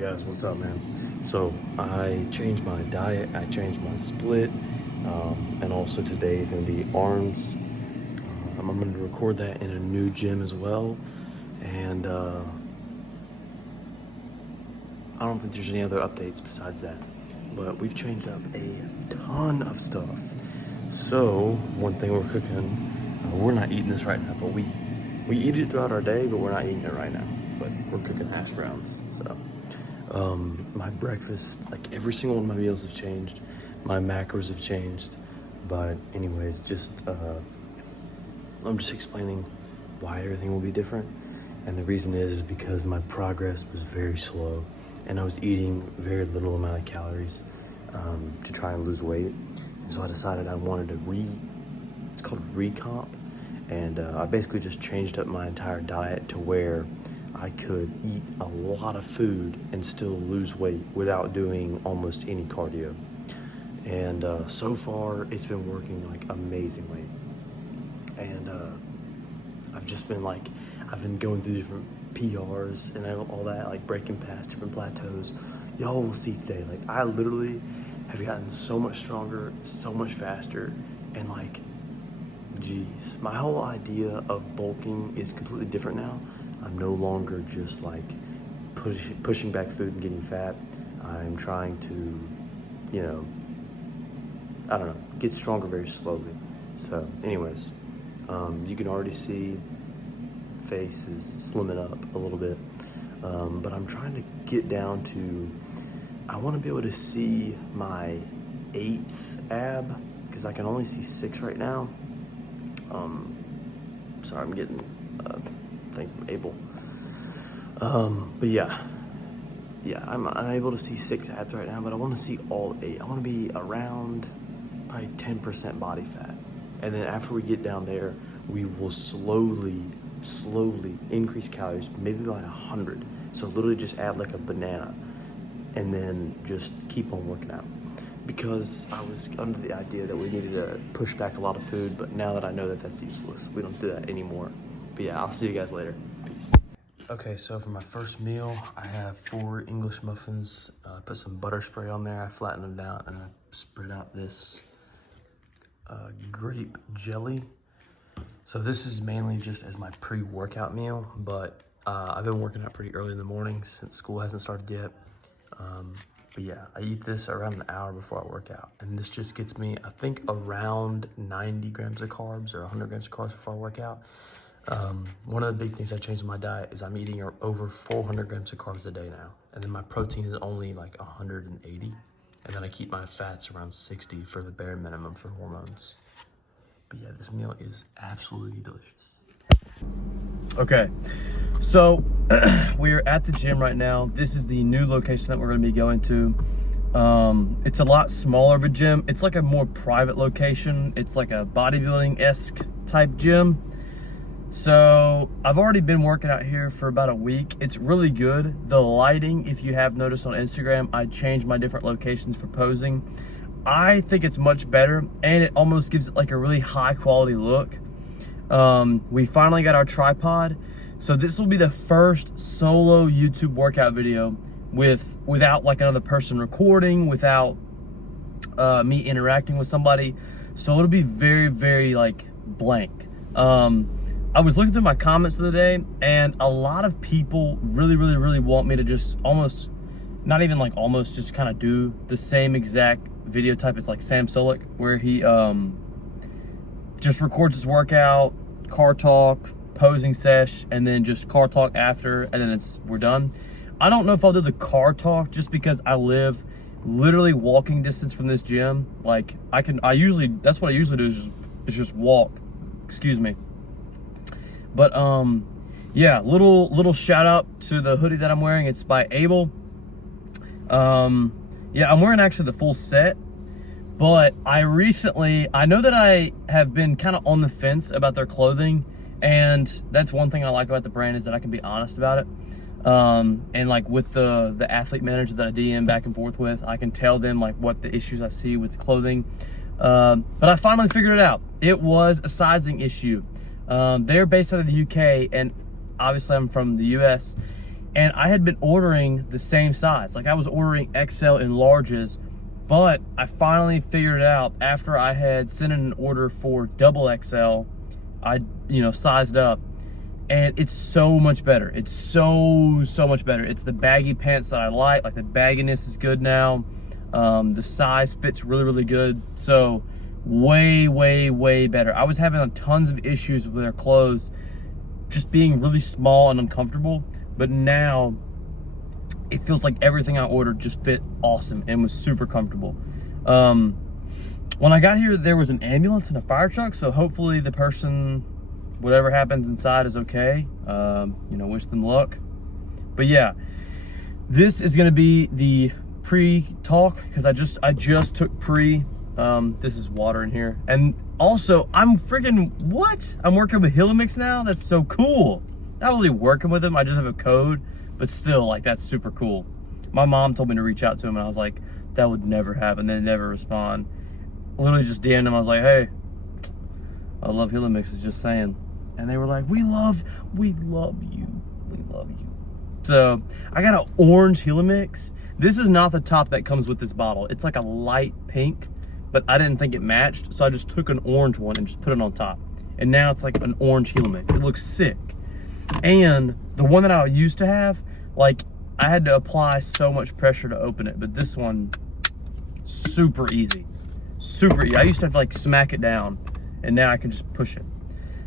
Hey guys, what's up, man? So I changed my diet, I changed my split, and also today is going to be arms. I'm going to record that in a new gym as well, and I don't think there's any other updates besides that, but we've changed up a ton of stuff. So one thing we're cooking, we're not eating this right now, but we eat it throughout our day, but we're not eating it right now, but we're cooking hash browns. So my breakfast, like every single one of my meals have changed, my macros have changed, but anyways, just I'm just explaining why everything will be different. And the reason is because my progress was very slow and I was eating very little amount of calories to try and lose weight. And so I decided I wanted to it's called recomp. And I basically just changed up my entire diet to where I could eat a lot of food and still lose weight without doing almost any cardio. And so far it's been working like amazingly. And I've been going through different PRs and all that, like breaking past different plateaus. Y'all will see today, like I literally have gotten so much stronger, so much faster, and like, geez, my whole idea of bulking is completely different now. I'm no longer just like pushing back food and getting fat. I'm trying to, I don't know, get stronger very slowly. So anyways, you can already see face is slimming up a little bit, but I'm trying to get down to, I want to be able to see my 8th ab because I can only see 6 right now. Sorry, I'm getting thing from Abel. But yeah, I'm unable to see 6 abs right now, but I want to see all 8. I want to be around probably 10% body fat. And then after we get down there, we will slowly increase calories, maybe by 100. So literally just add like a banana and then just keep on working out. Because I was under the idea that we needed to push back a lot of food, but now that I know that that's useless, we don't do that anymore. But yeah, I'll see you guys later. Peace. Okay, so for my first meal, I have 4 English muffins. Put some butter spray on there, I flattened them down, and I spread out this grape jelly. So this is mainly just as my pre-workout meal, but I've been working out pretty early in the morning since school hasn't started yet. But yeah, I eat this around an hour before I work out. And this just gets me, I think, around 90 grams of carbs or 100 grams of carbs before I work out. One of the big things I changed in my diet is I'm eating over 400 grams of carbs a day now. And then my protein is only like 180. And then I keep my fats around 60 for the bare minimum for hormones. But yeah, this meal is absolutely delicious. Okay, so we're at the gym right now. This is the new location that we're going to be going to. It's a lot smaller of a gym. It's like a more private location. It's like a bodybuilding-esque type gym. So I've already been working out here for about a week. It's really good. The lighting, if you have noticed on Instagram, I changed my different locations for posing. I think it's much better, and it almost gives it like a really high quality look. We finally got our tripod. So this will be the first solo YouTube workout video without like another person recording, without me interacting with somebody. So it'll be very, very like blank. I was looking through my comments the other day, and a lot of people really want me to just almost, not even like almost, just kind of do the same exact video type as like Sam Solik, where he just records his workout, car talk, posing sesh, and then just car talk after, and then we're done. I don't know if I'll do the car talk just because I live literally walking distance from this gym. Like that's what I usually do is just walk. Excuse me. But yeah, little shout out to the hoodie that I'm wearing. It's by Abel. Yeah, I'm wearing actually the full set, but I know that I have been kind of on the fence about their clothing, and that's one thing I like about the brand is that I can be honest about it. And like with the athlete manager that I DM back and forth with, I can tell them like what the issues I see with the clothing. But I finally figured it out. It was a sizing issue. They're based out of the UK, and obviously I'm from the US, And I had been ordering the same size. Like I was ordering XL in larges, but I finally figured it out after I had sent in an order for double XL. I, sized up, and it's so much better. It's so much better. It's the baggy pants that I like the bagginess is good now. The size fits really good. So way better. I was having tons of issues with their clothes just being really small and uncomfortable, but now it feels like everything I ordered just fit awesome and was super comfortable. When I got here, there was an ambulance and a fire truck, so hopefully the person, whatever happens inside, is okay. Wish them luck. But yeah, this is gonna be the pre-talk because I just took pre. This is water in here. And also, I'm freaking, I'm working with Hillamix now? That's so cool. Not really working with them, I just have a code, but still, like, that's super cool. My mom told me to reach out to him, and I was like, that would never happen. They never respond. Literally just DM'd him, I was like, hey, I love Hillamix, is just saying. And they were like, we love you. So, I got an orange Hillamix. This is not the top that comes with this bottle. It's like a light pink, but I didn't think it matched, so I just took an orange one and just put it on top. And now it's like an orange Hillamix. It looks sick. And the one that I used to have, like, I had to apply so much pressure to open it, but this one, super easy. Super easy. I used to have to, like, smack it down, and now I can just push it.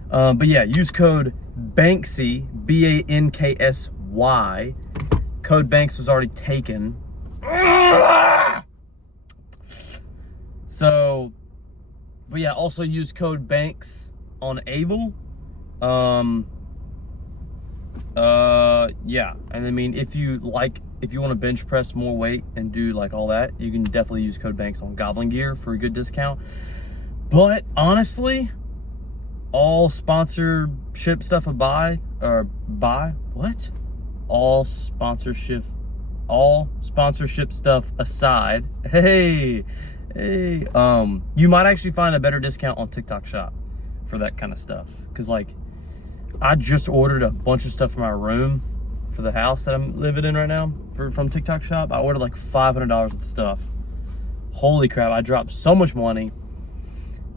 But yeah, use code BANKSY, BANKSY. Code Banks was already taken. So, but yeah, also use code BANKS on Able. Yeah, and I mean, if you want to bench press more weight and do like all that, you can definitely use code BANKS on Goblin Gear for a good discount. But honestly, all sponsorship stuff all sponsorship stuff aside, hey, you might actually find a better discount on TikTok Shop for that kind of stuff. Cause like, I just ordered a bunch of stuff for my room for the house that I'm living in right now from TikTok Shop. I ordered like $500 worth of stuff. Holy crap, I dropped so much money.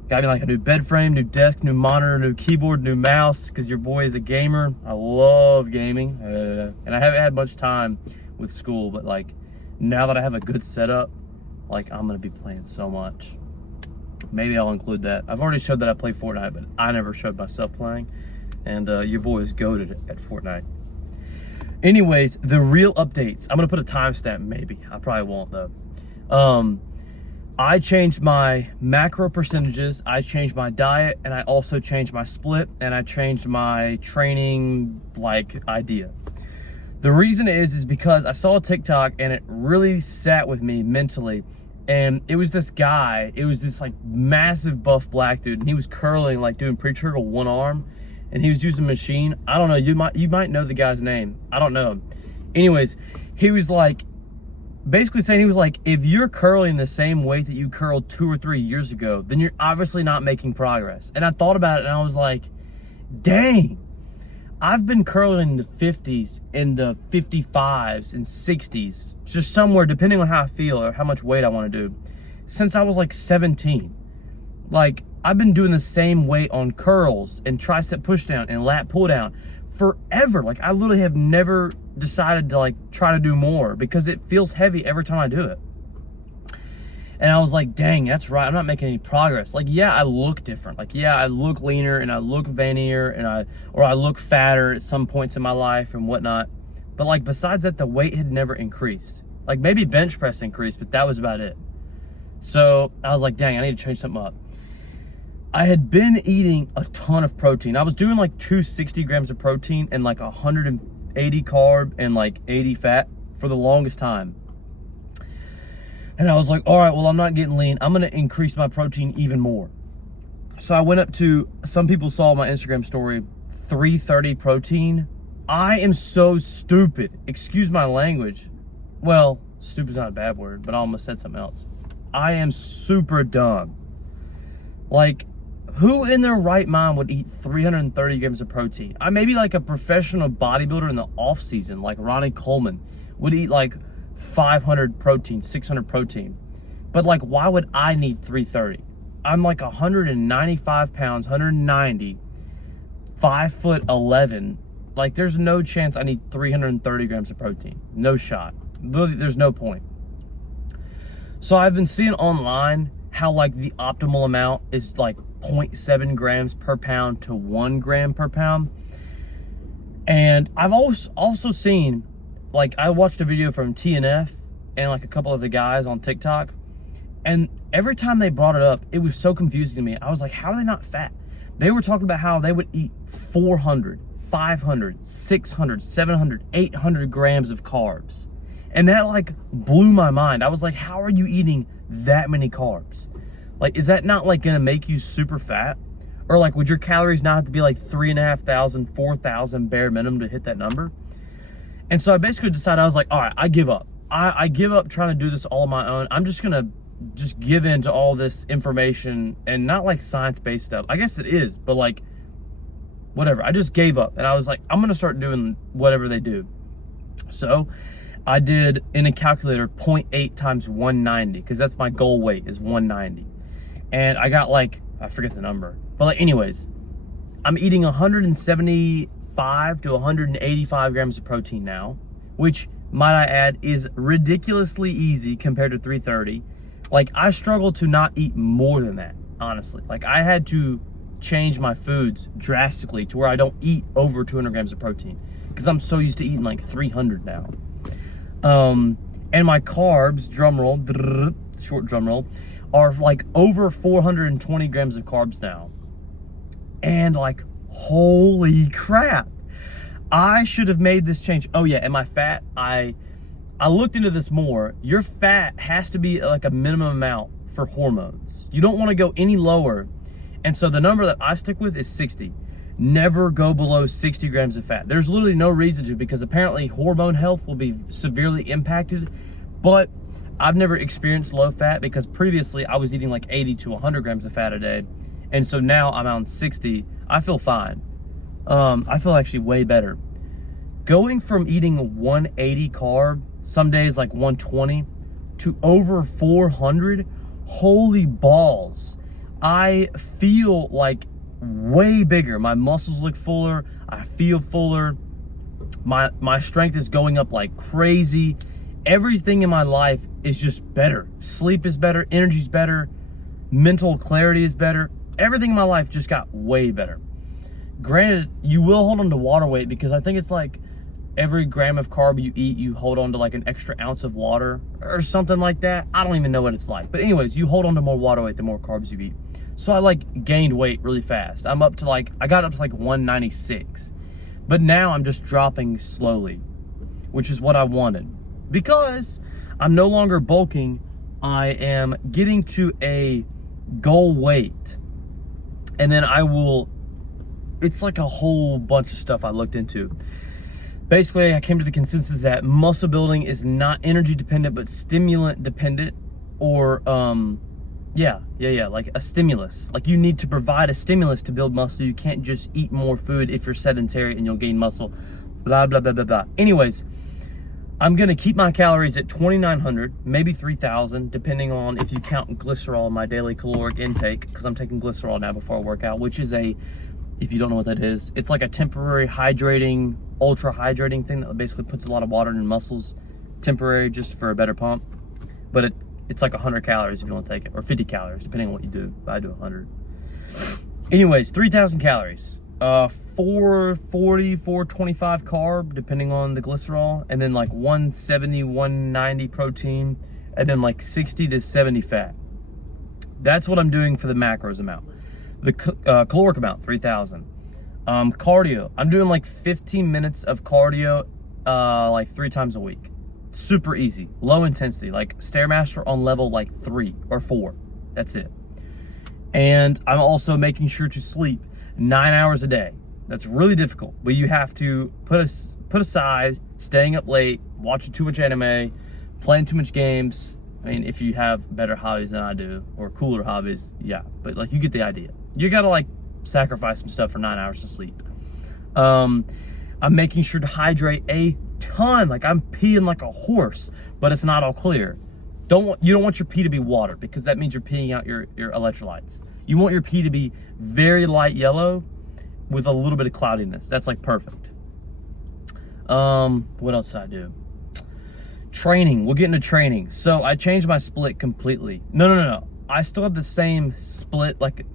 Got me like a new bed frame, new desk, new monitor, new keyboard, new mouse, because your boy is a gamer. I love gaming. And I haven't had much time with school, but like now that I have a good setup, like I'm gonna be playing so much. Maybe I'll include that. I've already showed that I play Fortnite, but I never showed myself playing. And your boy is goated at Fortnite. Anyways, the real updates. I'm gonna put a timestamp, maybe. I probably won't though. I changed my macro percentages, I changed my diet, and I also changed my split, and I changed my training idea. The reason is because I saw a TikTok and it really sat with me mentally. And it was this guy, it was this like massive buff black dude, and he was curling, like doing pre-trigger with one arm, and he was using a machine. I don't know, you might know the guy's name. I don't know. Anyways, he was like, basically saying, he was like, if you're curling the same weight that you curled 2 or 3 years ago, then you're obviously not making progress. And I thought about it and I was like, dang, I've been curling in the 50s and the 55s and 60s, just somewhere depending on how I feel or how much weight I want to do, since I was like 17. Like, I've been doing the same weight on curls and tricep pushdown and lat pull down forever. Like, I literally have never decided to like try to do more because it feels heavy every time I do it. And I was like, dang, that's right, I'm not making any progress. Like, yeah, I look different. Like, yeah, I look leaner and I look veinier and I look fatter at some points in my life and whatnot. But like, besides that, the weight had never increased. Like, maybe bench press increased, but that was about it. So I was like, dang, I need to change something up. I had been eating a ton of protein. I was doing like 260 grams of protein and like 180 carb and like 80 fat for the longest time. And I was like, all right, well, I'm not getting lean. I'm gonna increase my protein even more. So I went up to, some people saw my Instagram story, 330 protein. I am so stupid. Excuse my language. Well, stupid's not a bad word, but I almost said something else. I am super dumb. Like, who in their right mind would eat 330 grams of protein? I maybe like a professional bodybuilder in the off season, like Ronnie Coleman, would eat like 500 protein, 600 protein. But like, why would I need 330? I'm like 195 pounds, 190, 5'11". Like, there's no chance I need 330 grams of protein. No shot. Literally, there's no point. So I've been seeing online how like the optimal amount is like 0.7 grams per pound to 1 gram per pound. And I've also seen, like, I watched a video from TNF and like a couple of the guys on TikTok, and every time they brought it up, it was so confusing to me. I was like, how are they not fat? They were talking about how they would eat 400, 500, 600, 700, 800 grams of carbs. And that like blew my mind. I was like, how are you eating that many carbs? Like, is that not like gonna make you super fat? Or like, would your calories not have to be like 3,500, 4,000 bare minimum to hit that number? And so I basically decided, I was like, all right, I give up. I give up trying to do this all on my own. I'm just gonna give in to all this information, and not like science-based stuff. I guess it is, but like, whatever. I just gave up, and I was like, I'm gonna start doing whatever they do. So I did, in a calculator, 0.8 times 190, because that's my goal weight, is 190. And I got like, I forget the number, but like, anyways, I'm eating 175 to 185 grams of protein now, which, might I add, is ridiculously easy compared to 330. Like, I struggle to not eat more than that, honestly. Like, I had to change my foods drastically to where I don't eat over 200 grams of protein, because I'm so used to eating like 300 now. And my carbs, drum roll, short drum roll, are like over 420 grams of carbs now. And like, holy crap, I should have made this change. Oh yeah, and my fat, I looked into this more. Your fat has to be like a minimum amount for hormones. You don't want to go any lower. And so the number that I stick with is 60. Never go below 60 grams of fat. There's literally no reason to, because apparently hormone health will be severely impacted. But I've never experienced low fat, because previously I was eating like 80 to 100 grams of fat a day. And so now I'm on 60. I feel fine. I feel actually way better. Going from eating 180 carb, some days like 120, to over 400, holy balls. I feel like way bigger. My muscles look fuller. I feel fuller. My strength is going up like crazy. Everything in my life is just better. Sleep is better. Energy's better. Mental clarity is better. Everything in my life just got way better. Granted, you will hold on to water weight, because I think it's like every gram of carb you eat, you hold on to like an extra ounce of water or something like that. I don't even know what it's like. But anyways, you hold on to more water weight the more carbs you eat. So I like gained weight really fast. I got up to like 196. But now I'm just dropping slowly, which is what I wanted. Because I'm no longer bulking, I am getting to a goal weight. And then it's like a whole bunch of stuff I looked into. Basically, I came to the consensus that muscle building is not energy dependent, but stimulant dependent, or like a stimulus. Like, you need to provide a stimulus to build muscle. You can't just eat more food if you're sedentary and you'll gain muscle. Blah, blah, blah, blah, blah. Anyways, I'm gonna keep my calories at 2,900, maybe 3,000, depending on if you count glycerol in my daily caloric intake, because I'm taking glycerol now before I work out, which is if you don't know what that is, it's like a temporary hydrating, ultra hydrating thing that basically puts a lot of water in your muscles, temporary, just for a better pump. But it's like 100 calories if you don't take it, or 50 calories, depending on what you do. I do 100. Anyways, 3,000 calories. 440, 425 carb, depending on the glycerol, and then like 170, 190 protein, and then like 60 to 70 fat. That's what I'm doing for the macros amount. The caloric amount, 3,000. Cardio, I'm doing like 15 minutes of cardio like 3 times a week. Super easy, low intensity, like Stairmaster on level like 3 or 4. That's it. And I'm also making sure to sleep 9 hours a day. That's really difficult, but you have to put aside staying up late, watching too much anime, playing too much games. I mean, if you have better hobbies than I do, or cooler hobbies, yeah, but like, you get the idea. You gotta like sacrifice some stuff for 9 hours of sleep. I'm making sure to hydrate a ton. Like I'm peeing like a horse, but it's not all clear. You don't want your pee to be water, because that means you're peeing out your electrolytes. You want your pee to be very light yellow with a little bit of cloudiness. That's like perfect. What else did I do? Training. We'll get into training. So I changed my split completely. No. I still have the same split, like,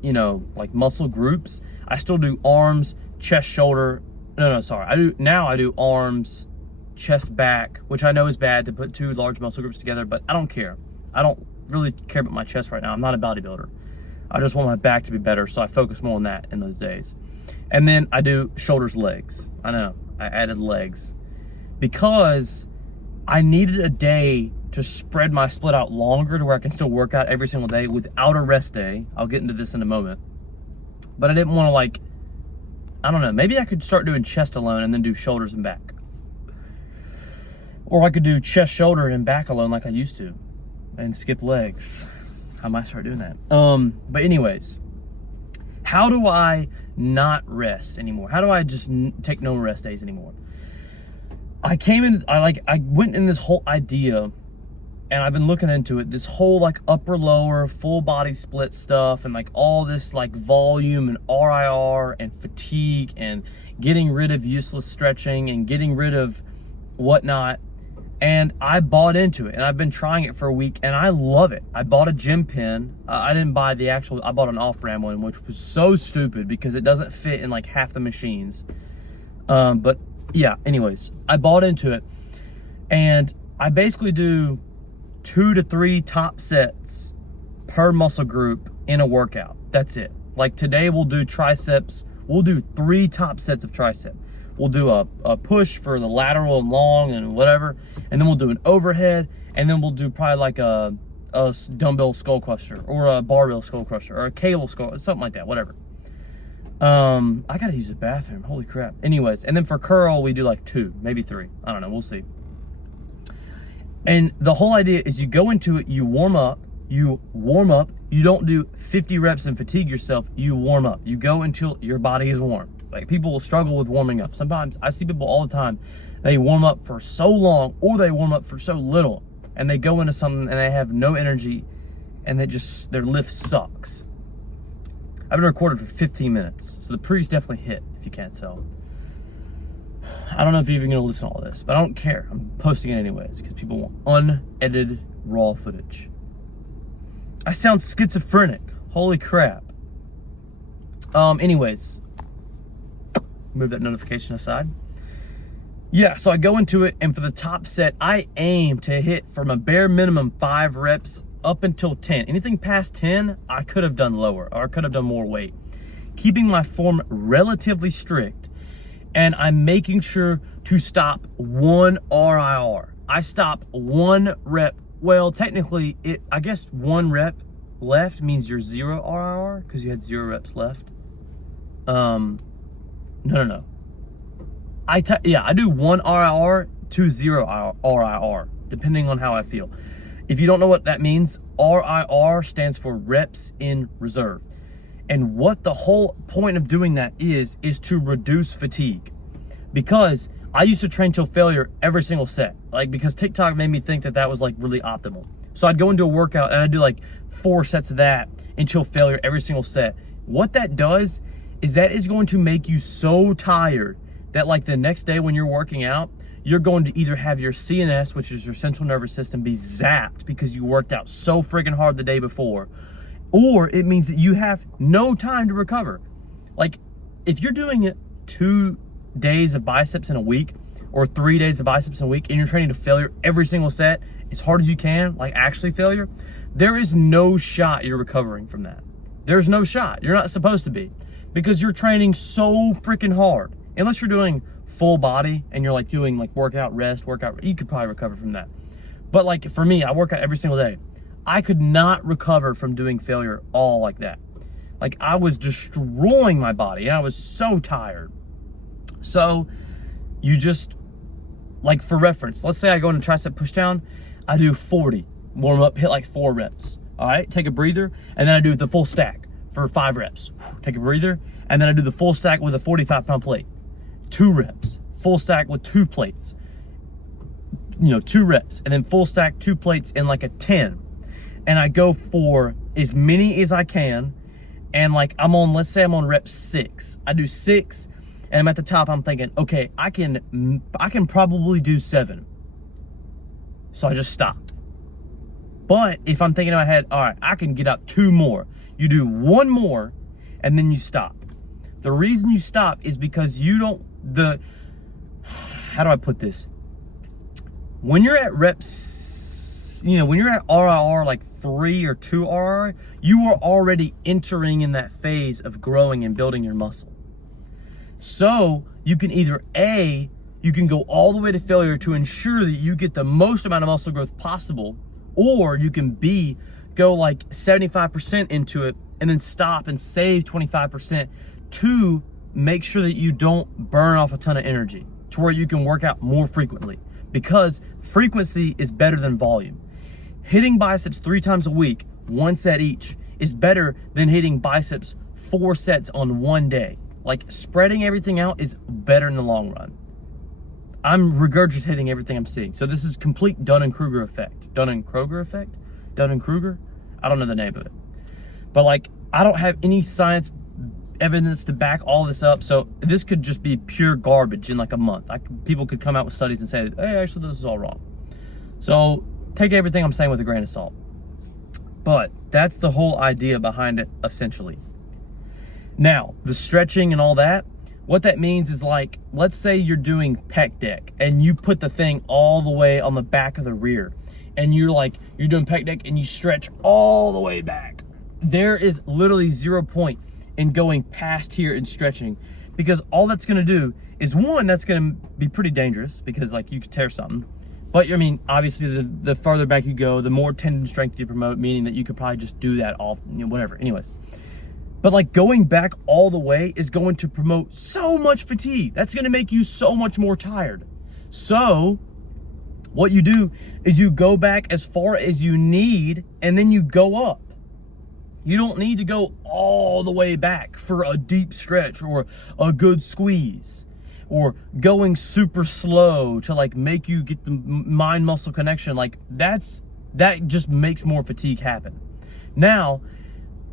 you know, like muscle groups. I still do arms, chest, shoulder. Sorry. I do arms, chest, back, which I know is bad to put two large muscle groups together, but I don't care. I don't really care about my chest right now. I'm not a bodybuilder. I just want my back to be better, so I focus more on that in those days. And then I do shoulders, legs. I know, I added legs because I needed a day to spread my split out longer to where I can still work out every single day without a rest day. I'll get into this in a moment. But I didn't want to, like, I don't know, maybe I could start doing chest alone and then do shoulders and back. Or I could do chest, shoulder, and back alone like I used to and skip legs. I might start doing that. But anyways, how do I not rest anymore? How do I just take no rest days anymore? I went in this whole idea, and I've been looking into it, this whole like upper lower full body split stuff, and like all this like volume and RIR and fatigue and getting rid of useless stretching and getting rid of whatnot. And I bought into it, and I've been trying it for a week, and I love it. I bought a gym pin. I didn't buy the actual, I bought an off-brand one, which was so stupid because it doesn't fit in like half the machines. But yeah, anyways, I bought into it, and I basically do 2 to 3 top sets per muscle group in a workout. That's it. Like today we'll do triceps. We'll do 3 top sets of tricep. We'll do a push for the lateral and long and whatever, and then we'll do an overhead, and then we'll do probably like a dumbbell skull crusher or a barbell skull crusher or a cable skull, something like that, whatever. I gotta use the bathroom, holy crap. Anyways, and then for curl, we do like 2, maybe 3. I don't know, we'll see. And the whole idea is you go into it, you warm up, you don't do 50 reps and fatigue yourself, you warm up. You go until your body is warm. Like people will struggle with warming up. Sometimes I see people all the time, they warm up for so long or they warm up for so little, and they go into something and they have no energy, and their lift sucks. I've been recording for 15 minutes, so the pre's definitely hit, if you can't tell. I don't know if you're even gonna listen to all this, but I don't care. I'm posting it anyways because people want unedited raw footage. I sound schizophrenic. Holy crap. Anyways, move that notification aside. Yeah, so I go into it, and for the top set, I aim to hit from a bare minimum 5 reps up until 10. Anything past 10, I could have done lower, or I could have done more weight. Keeping my form relatively strict, and I'm making sure to stop 1 RIR. I stop 1 rep. Well, technically, I guess 1 rep left means you're 0 RIR because you had 0 reps left. No. I do 1 RIR to 0 RIR, depending on how I feel. If you don't know what that means, RIR stands for reps in reserve. And what the whole point of doing that is to reduce fatigue. Because I used to train till failure every single set. Like, because TikTok made me think that was like really optimal. So I'd go into a workout and I'd do like 4 sets of that until failure every single set. What that does is that is going to make you so tired that like the next day when you're working out, you're going to either have your CNS, which is your central nervous system, be zapped because you worked out so friggin' hard the day before, or it means that you have no time to recover. Like if you're doing it 2 days of biceps in a week or 3 days of biceps in a week and you're training to failure every single set as hard as you can, like actually failure, there is no shot you're recovering from that. There's no shot. You're not supposed to be, because you're training so freaking hard. Unless you're doing full body and you're like doing like workout, rest, workout, you could probably recover from that. But like for me, I work out every single day. I could not recover from doing failure all like that. Like I was destroying my body and I was so tired. So you just, like for reference, let's say I go into tricep pushdown, I do 40, warm up, hit like 4 reps. All right, take a breather, and then I do the full stack. for 5 reps. Take a breather. And then I do the full stack with a 45-pound plate. 2 reps. Full stack with 2 plates. 2 reps. And then full stack 2 plates in like a 10. And I go for as many as I can. And like let's say I'm on rep 6. I do 6, and I'm at the top. I'm thinking, okay, I can probably do 7. So I just stop. But if I'm thinking in my head, all right, I can get out 2 more. You do 1 more, and then you stop. The reason you stop is because how do I put this? When you're at reps, when you're at RIR like 3 or 2 RIR, you are already entering in that phase of growing and building your muscle. So you can either you can go all the way to failure to ensure that you get the most amount of muscle growth possible, or you can go like 75% into it and then stop and save 25% to make sure that you don't burn off a ton of energy, to where you can work out more frequently, because frequency is better than volume. Hitting biceps 3 times a week, 1 set each, is better than hitting biceps 4 sets on 1 day. Like, spreading everything out is better in the long run. I'm regurgitating everything I'm seeing. So this is complete Dunning-Kruger effect. Dunning-Kruger effect? Dunning-Kruger? I don't know the name of it. But like, I don't have any science evidence to back all this up. So this could just be pure garbage in like a month. People could come out with studies and say, hey, actually this is all wrong. So take everything I'm saying with a grain of salt. But that's the whole idea behind it, essentially. Now, the stretching and all that, what that means is, like, let's say you're doing pec deck and you put the thing all the way on the back of the rear, and you're doing pec deck and you stretch all the way back. There is literally 0 point in going past here and stretching, because all that's going to do is, one, that's going to be pretty dangerous, because like you could tear something. But I mean, obviously the farther back you go, the more tendon strength you promote, meaning that you could probably just do that off, whatever. Anyways. But like, going back all the way is going to promote so much fatigue. That's going to make you so much more tired. So what you do is you go back as far as you need, and then you go up. You don't need to go all the way back for a deep stretch or a good squeeze, or going super slow to like make you get the mind muscle connection. Like, that just makes more fatigue happen. Now,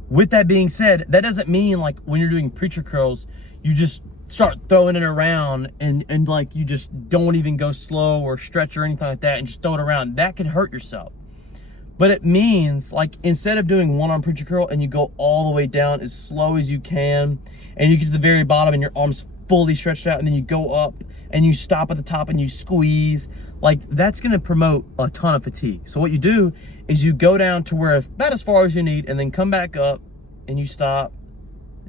with that being said, that doesn't mean like when you're doing preacher curls, you just start throwing it around and like you just don't even go slow or stretch or anything like that and just throw it around. That could hurt yourself. But it means, like, instead of doing 1-arm preacher curl and you go all the way down as slow as you can, and you get to the very bottom and your arms fully stretched out, and then you go up and you stop at the top and you squeeze, like, that's going to promote a ton of fatigue. So what you do is you go down to where about as far as you need, and then come back up and you stop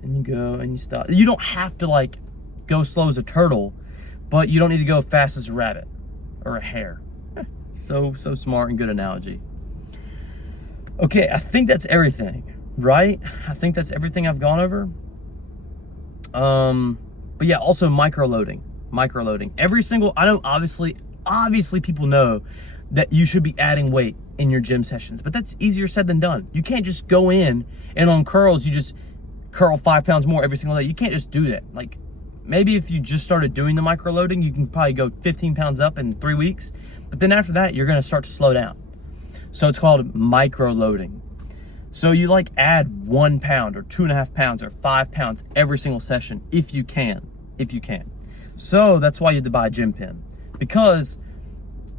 and you go and you stop. You don't have to like go slow as a turtle, but you don't need to go fast as a rabbit or a hare. So smart and good analogy. Okay, I think that's everything, right? I think that's everything I've gone over. But yeah, also micro-loading. I know obviously people know that you should be adding weight in your gym sessions, but that's easier said than done. You can't just go in and on curls, you just curl 5 pounds more every single day. You can't just do that. Like, maybe if you just started doing the micro-loading, you can probably go 15 pounds up in 3 weeks, but then after that, you're gonna start to slow down. So it's called micro-loading. So you like add 1 pound or 2.5 pounds or 5 pounds every single session if you can. So that's why you have to buy a gym pin, because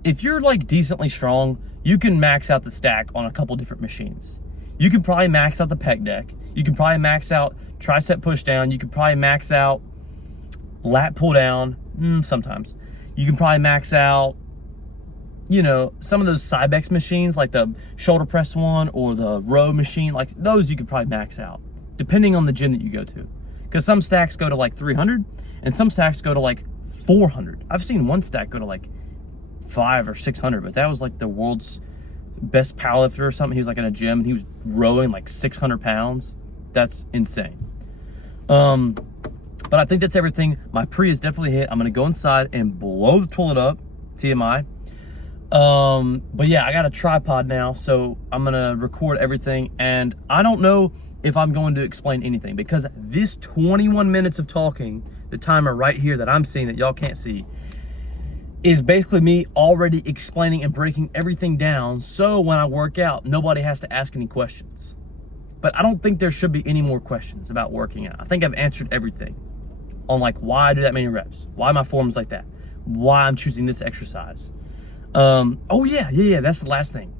if you're like decently strong, you can max out the stack on a couple different machines. You can probably max out the pec deck. You can probably max out tricep push down. You can probably max out lat pull down. Sometimes you can probably max out, some of those Cybex machines, like the shoulder press one or the row machine, like those you could probably max out, depending on the gym that you go to. Because some stacks go to like 300 and some stacks go to like 400. I've seen one stack go to like 500 or 600, but that was like the world's best powerlifter or something. He was like in a gym and he was rowing like 600 pounds. That's insane. But I think that's everything. My pre is definitely hit. I'm going to go inside and blow the toilet up, TMI. But yeah, I got a tripod now, so I'm gonna record everything, and I don't know if I'm going to explain anything, because this 21 minutes of talking, the timer right here that I'm seeing that y'all can't see, is basically me already explaining and breaking everything down, so when I work out, nobody has to ask any questions. But I don't think there should be any more questions about working out. I think I've answered everything on like why I do that many reps, why my form's like that, why I'm choosing this exercise. Oh yeah, that's the last thing.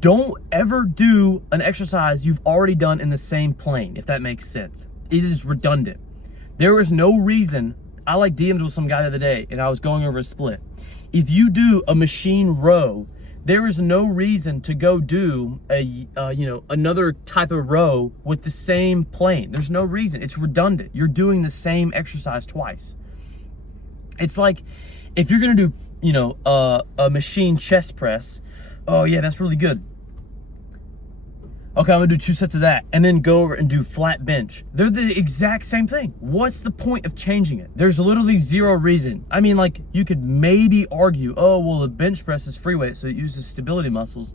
Don't ever do an exercise you've already done in the same plane, if that makes sense. It is redundant. There is no reason. I like DM'd with some guy the other day, and I was going over a split. If you do a machine row, there is no reason to go do another type of row with the same plane. There's no reason. It's redundant. You're doing the same exercise twice. It's like if you're gonna do, a machine chest press. Oh yeah, that's really good. Okay, I'm gonna do 2 sets of that and then go over and do flat bench. They're the exact same thing. What's the point of changing it? There's literally zero reason. I mean, like, you could maybe argue, oh, well, the bench press is free weight, so it uses stability muscles.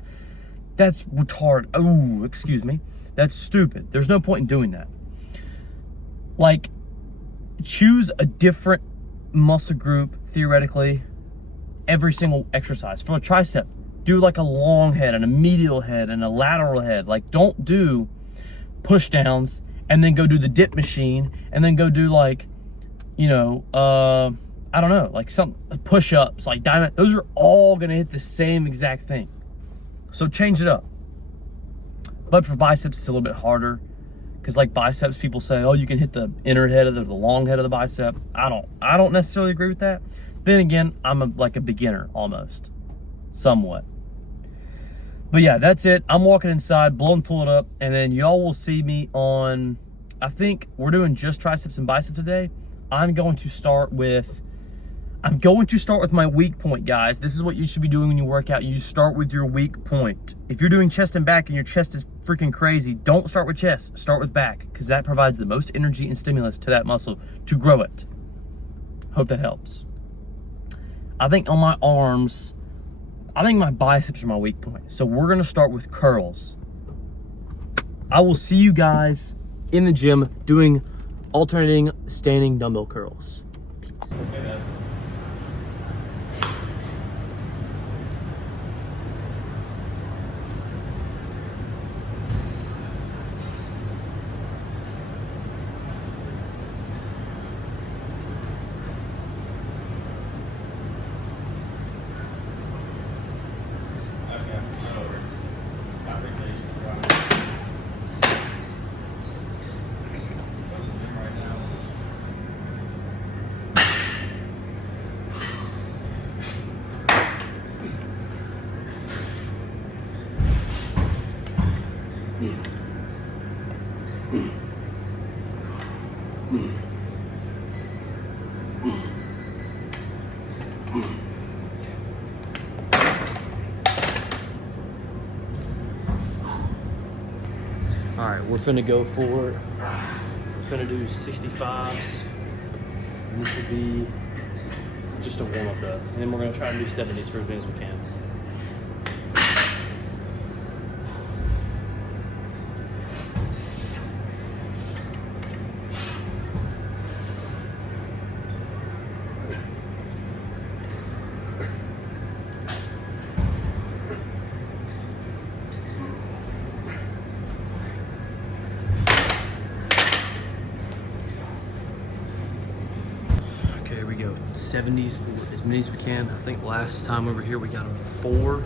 That's retarded. Oh, excuse me. That's stupid. There's no point in doing that. Like, choose a different muscle group, theoretically, every single exercise. For a tricep, do like a long head and a medial head and a lateral head. Like, don't do push downs and then go do the dip machine and then go do like, I don't know, like some push-ups, like diamond. Those are all gonna hit the same exact thing. So change it up. But for biceps, it's a little bit harder, because like biceps, people say, oh, you can hit the inner head of the long head of the bicep. I don't necessarily agree with that. Then again, I'm like a beginner almost, somewhat. But yeah, that's it. I'm walking inside, blowing tool it up, and then y'all will see me on, I think we're doing just triceps and biceps today. I'm going to start with my weak point, guys. This is what you should be doing when you work out. You start with your weak point. If you're doing chest and back and your chest is freaking crazy, don't start with chest, start with back, because that provides the most energy and stimulus to that muscle to grow it. Hope that helps. I think on my arms, I think my biceps are my weak point. So we're gonna start with curls. I will see you guys in the gym doing alternating standing dumbbell curls. Peace. All right, we're finna go for, we're finna do 65s. And this will be just a warm up though. And then we're gonna try to do 70s for as many as we can. Okay, we go 70s for as many as we can. I think last time over here we got a 4,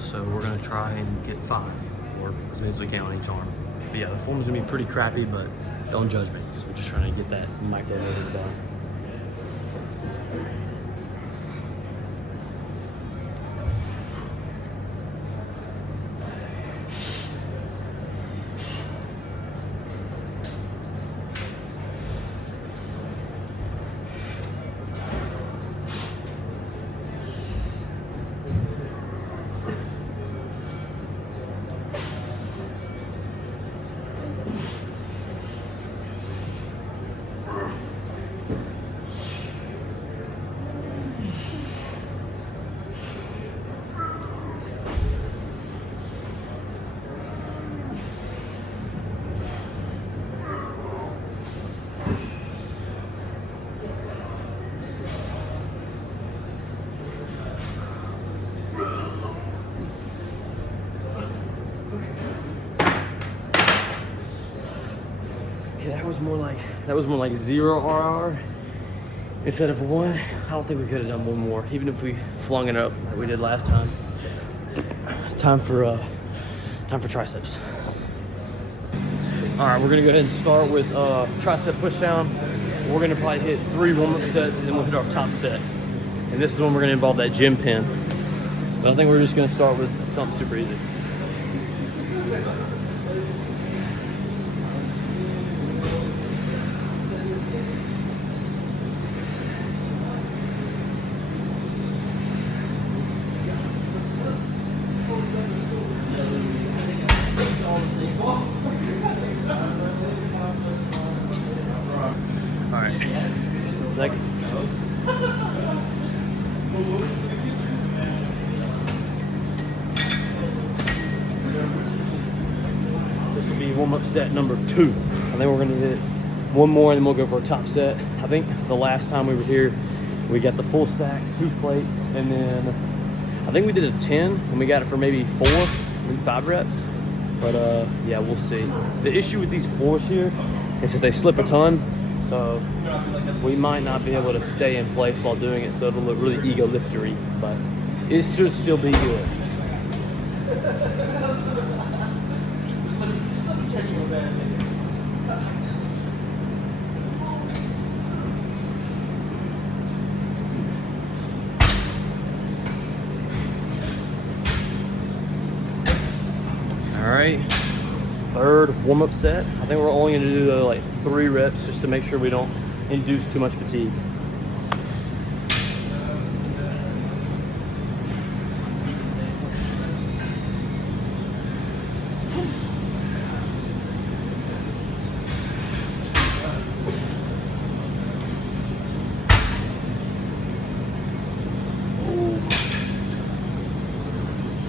so we're gonna try and get 5, or as many as we can on each arm. But yeah, the form is gonna be pretty crappy, but don't judge me, because we're just trying to get that micro motor done. more like 0 RR instead of 1. I don't think we could have done one more, even if we flung it up like we did last time. Time for triceps. All right, we're gonna go ahead and start with tricep push down. We're gonna probably hit 3 warm-up sets, and then we'll hit our top set. And this is when we're gonna involve that gym pin. But I think we're just gonna start with something super easy. All right, second. This will be warm-up set number 2. I think we're gonna hit 1 more and then we'll go for a top set. I think the last time we were here, we got the full stack, 2 plates, and then I think we did a 10 and we got it for maybe 4, maybe 5 reps. But yeah, we'll see. The issue with these floors here is that they slip a ton. So we might not be able to stay in place while doing it, so it'll look really ego liftery, but it should still be good. All right. 3rd warm-up set. I think we're only going to do like 3 reps just to make sure we don't induce too much fatigue.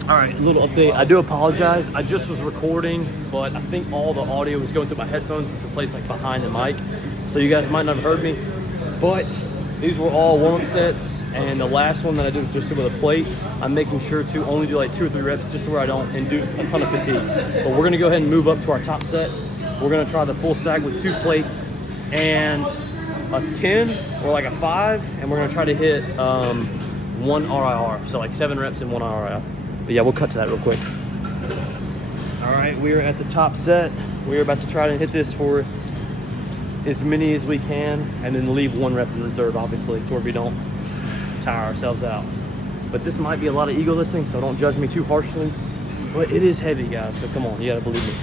All right, a little update. I do apologize. I just was recording, but I think all the audio was going through my headphones, which were placed like behind the mic. So you guys might not have heard me, but these were all warm-up sets. And the last one that I did was just with a plate. I'm making sure to only do like 2 or 3 reps just to where I don't induce a ton of fatigue. But we're gonna go ahead and move up to our top set. We're gonna try the full stack with 2 plates and a 10 or like a 5. And we're gonna try to hit 1 RIR. So like 7 reps and 1 RIR. But yeah, we'll cut to that real quick. All right, we are at the top set. We're about to try to hit this for as many as we can and then leave 1 rep in reserve, obviously, to where we don't tire ourselves out. But this might be a lot of ego lifting, so don't judge me too harshly. But it is heavy, guys, so come on, you gotta believe me.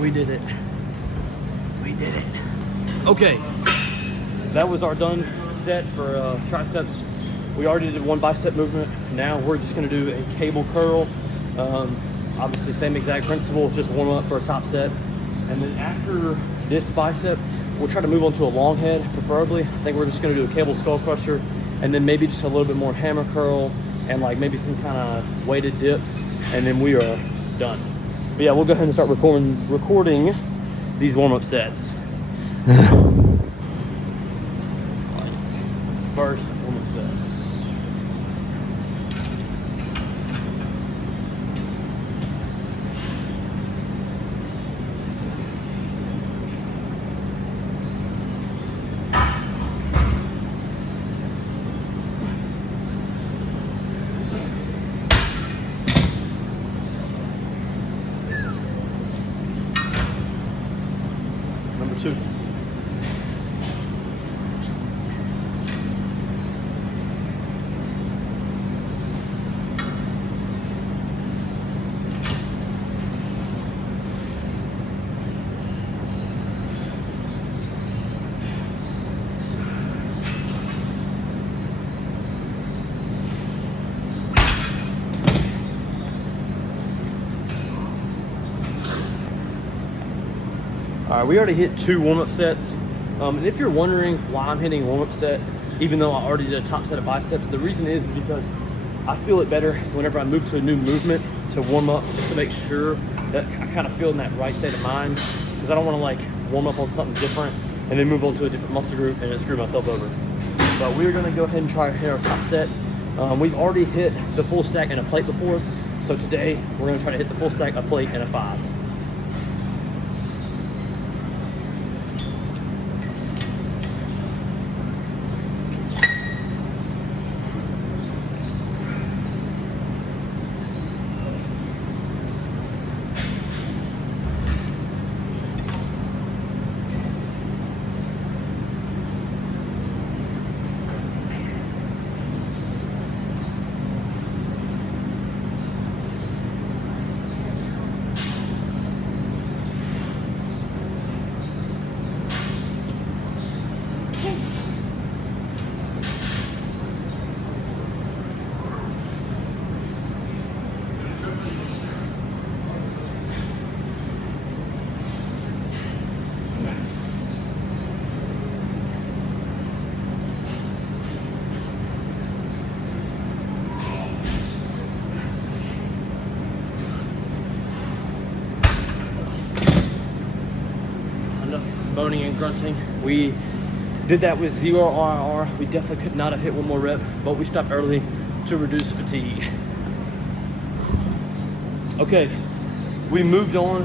We did it. We did it. Okay, that was our done set for triceps. We already did 1 bicep movement. Now we're just gonna do a cable curl. Obviously same exact principle, just warm up for a top set. And then after this bicep, we'll try to move on to a long head, preferably. I think we're just gonna do a cable skull crusher and then maybe just a little bit more hammer curl and like maybe some kind of weighted dips, and then we are done. But yeah, we'll go ahead and start recording these warm-up sets. First warm-up set. Number 2. All right, we already hit 2 warm-up sets. And if you're wondering why I'm hitting a warm-up set, even though I already did a top set of biceps, the reason is because I feel it better whenever I move to a new movement to warm up, just to make sure that I kind of feel in that right state of mind, because I don't want to like warm up on something different and then move on to a different muscle group and then screw myself over. But we're gonna go ahead and try to hit our top set. We've already hit the full stack and a plate before, so today we're gonna try to hit the full stack, a plate, and a 5. Moaning and grunting. We did that with 0 RIR. We definitely could not have hit 1 more rep, but we stopped early to reduce fatigue. Okay, we moved on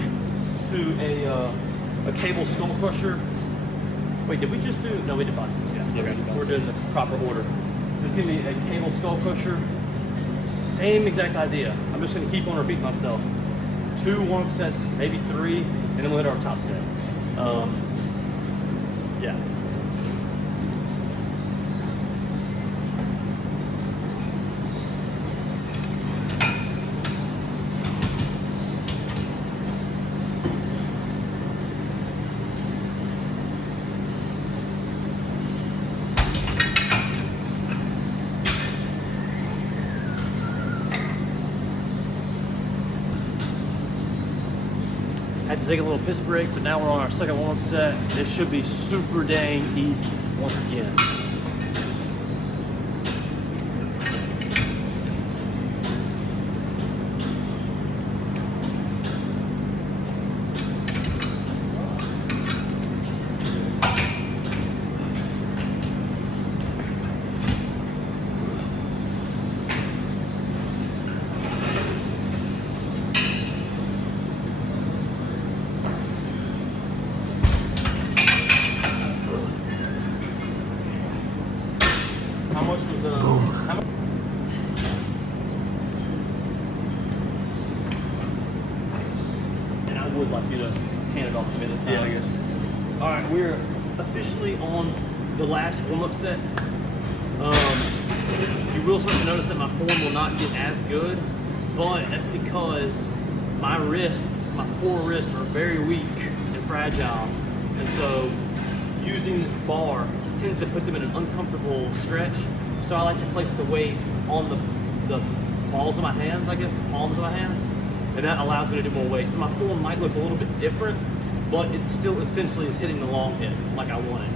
to a cable skull crusher. Wait, did we just do? No, we did biceps. Yeah, okay. We're doing the proper order. This is gonna be a cable skull crusher. Same exact idea. I'm just gonna keep on repeating myself. 2 warm-up sets, maybe 3, and then we'll hit our top set. Yeah. Had to take a little piss break, but now we're on our second warm-up set. This should be super dang easy once again. How much was how much? And I would like you to hand it off to me this time. Yeah, I guess. All right, we're officially on the last warm-up set. You will start to notice that my form will not get as good, but that's because my wrists, my core wrists, are very weak and fragile, and so using this bar tends to put them in an uncomfortable stretch. So I like to place the weight on the balls of my hands, I guess, the palms of my hands, and that allows me to do more weight. So my form might look a little bit different, but it still essentially is hitting the long hit like I want it.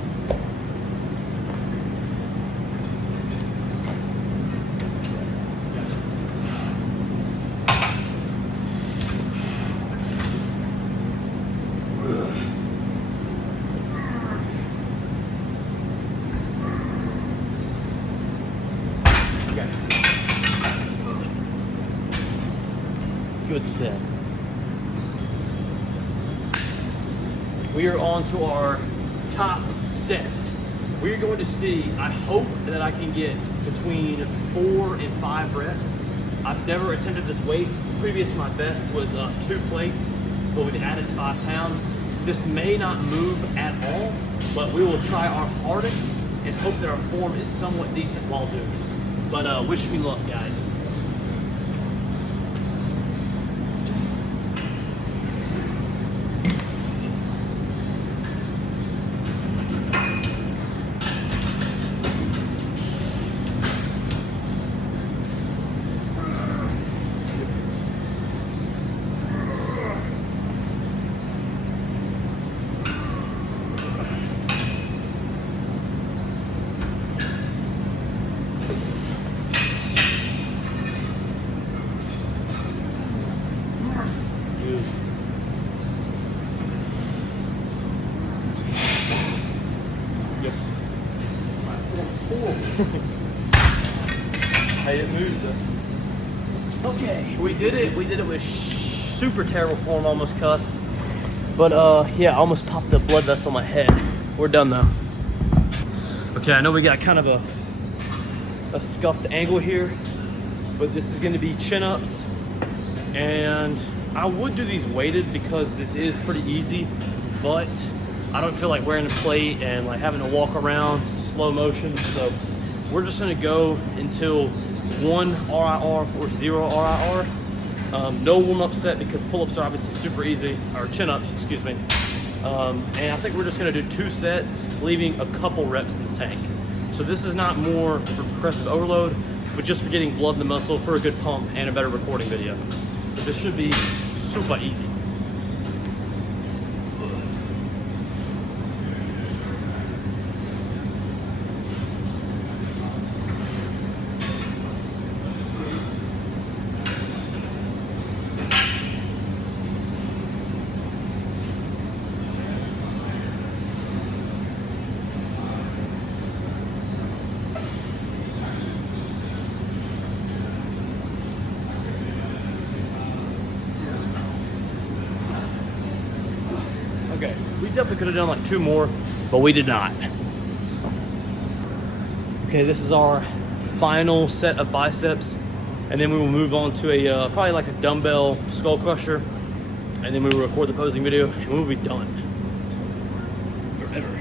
Good set. We are on to our top set. We're going to see, I hope that I can get between 4 and 5 reps. I've never attempted this weight. Previous to my best was 2 plates, but we've added 5 pounds. This may not move at all, but we will try our hardest and hope that our form is somewhat decent while doing it. But wish me luck, guys. Hey, it moved though. Okay, we did it. We did it with super terrible form, almost cussed. But yeah, I almost popped the blood vessel on my head. We're done though. Okay, I know we got kind of a scuffed angle here, but this is gonna be chin-ups. And I would do these weighted because this is pretty easy, but I don't feel like wearing a plate and like having to walk around slow motion. So we're just gonna go until 1 RIR or 0 RIR. No warm-up set because pull-ups are obviously super easy, or chin-ups, excuse me. And I think we're just gonna do 2 sets, leaving a couple reps in the tank. So this is not more for progressive overload, but just for getting blood in the muscle for a good pump and a better recording video. But this should be super easy. Okay, we definitely could have done like 2 more, but we did not. Okay, this is our final set of biceps, and then we will move on to a probably like a dumbbell skull crusher, and then we will record the posing video, and we will be done forever.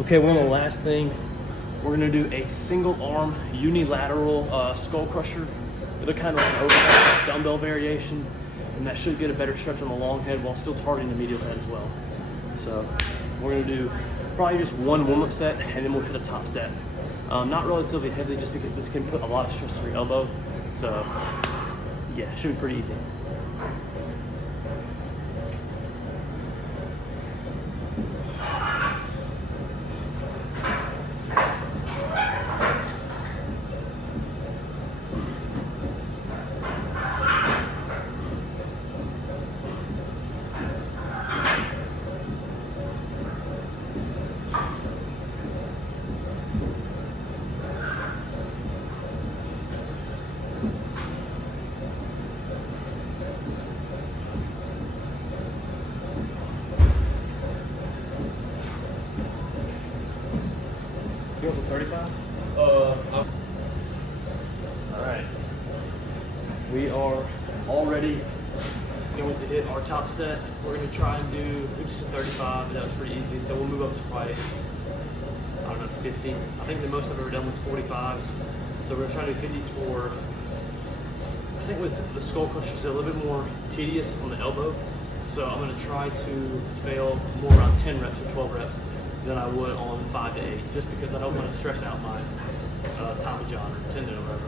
Okay, one of the last thing, we're gonna do a single arm unilateral skull crusher. It'll kind of like an overhead dumbbell variation, and that should get a better stretch on the long head while still targeting the medial head as well. So we're gonna do probably just 1 warm-up set, and then we'll hit a top set. Not relatively heavy, just because this can put a lot of stress on your elbow. So yeah, it should be pretty easy. Go for 35? Alright. We are already going to hit our top set. We're going to try and do, we just did 35, but that was pretty easy. So we'll move up to probably, I don't know, 50. I think the most I've ever done was 45s. So we're going to try to do 50s for, I think with the skull crusher, it's a little bit more tedious on the elbow. So I'm going to try to fail more around 10 reps or 12 reps than I would on 5 to 8, just because I don't want to stress out my Tommy John or tendon or whatever.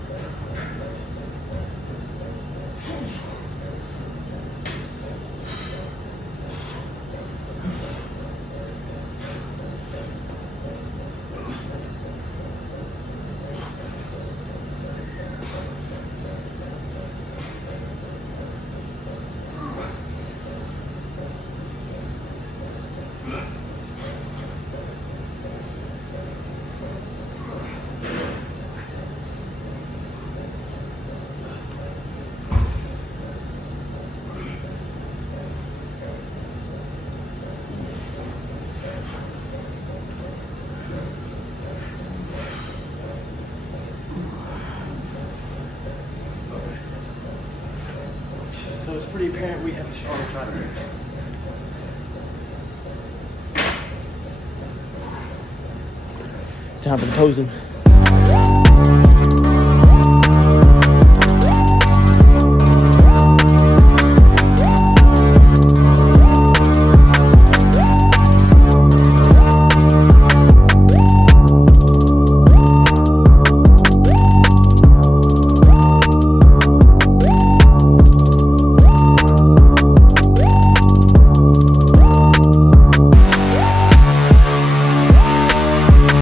So it's pretty apparent we have a stronger tricep. Time for the posing.